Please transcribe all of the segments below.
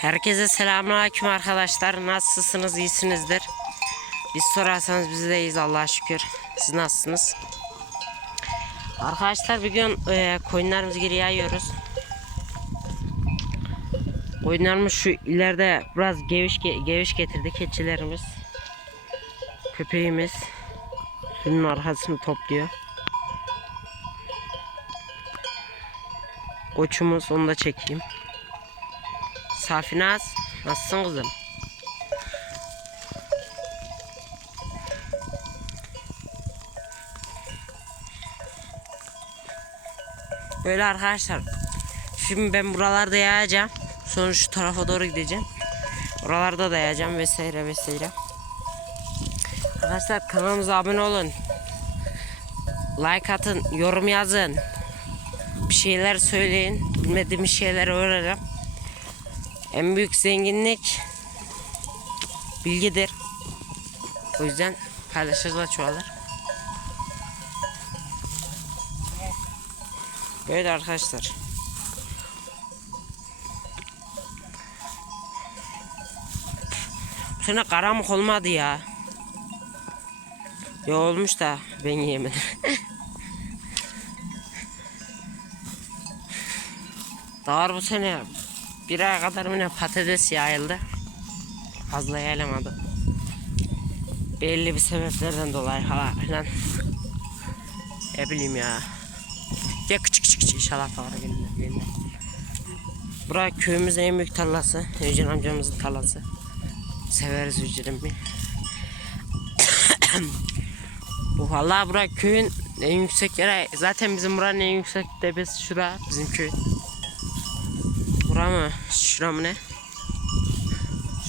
Herkese selamünaleyküm arkadaşlar. Nasılsınız? İyisinizdir. Biz sorarsanız biz de iyiyiz Allah'a şükür. Siz nasılsınız? Arkadaşlar bugün e, koyunlarımızı geri yayıyoruz. Koyunlarımız şu ileride biraz geviş ge- geviş getirdi keçilerimiz. Köpeğimiz suyun arkasını topluyor. Koçumuz onu da çekeyim. Safinaz nasılsın kızım? Böyle arkadaşlar. Şimdi ben buralarda yayacağım. Sonra şu tarafa doğru gideceğim. Oralarda da yayacağım vesaire vesaire. Arkadaşlar kanalımıza abone olun. Like atın, yorum yazın. Bir şeyler söyleyin. Bilmediğim şeyler öğrenelim. En büyük zenginlik bilgidir. O yüzden paylaşırlar çoğalır. Böyle arkadaşlar. Bu sene karamık olmadı ya. Ya olmuş da ben yiyemedim. Daha bu sene bir ay kadar mı ne patates yayıldı. Fazla yayılamadı. Belli bir sebeplerden dolayı hala falan. Ne bileyim ya. Ya küçük küçük inşallah gelirler. gelirler. Bura köyümüzün en büyük tarlası. Yücel amcamızın tarlası. Severiz Yücel'in bir. Bu vallahi bura köyün en yüksek yere zaten bizim buranın en yüksek tepesi şura bizim köy. Mı? Şura ne?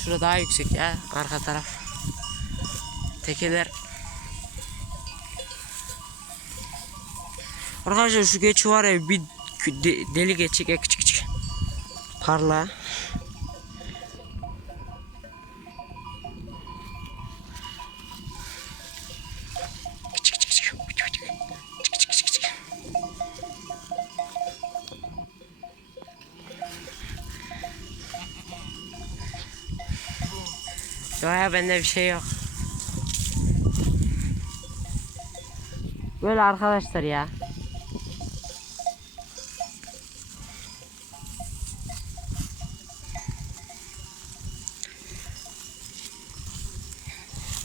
Şura daha yüksek ya arka taraf. Tekeler. Arkadaşlar şu geçi var ya bir deli geçik ya küçük küçük. Parla. Yok ya bende bir şey yok. Böyle arkadaşlar ya.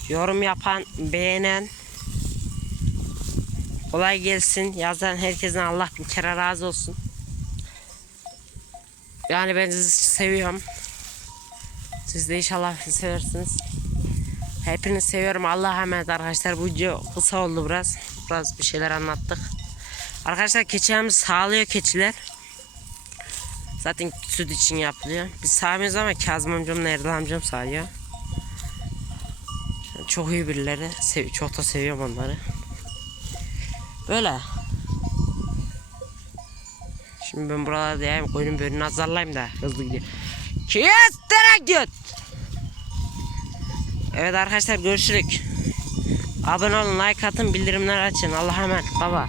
Yorum yapan, beğenen kolay gelsin. Yazan herkesin Allah bin kere razı olsun. Yani ben sizi seviyorum. Siz de inşallah seversiniz. Hepinizi seviyorum. Allah'a emanet arkadaşlar. Bu video kısa oldu biraz. Biraz bir şeyler anlattık. Arkadaşlar keçilerimiz sağlıyor keçiler. Zaten süt için yapılıyor. Biz sağmıyoruz ama Kazım amcamla Erdal amcam sağıyor. Çok iyi birileri. Çok da seviyorum onları. Böyle. Şimdi ben buralarda yayayım. Koyunun bölünü azarlayayım da hızlı gidiyor. Kestere git. Evet arkadaşlar görüşürük. Abone olun, like atın, bildirimler açın. Allah'a emanet baba.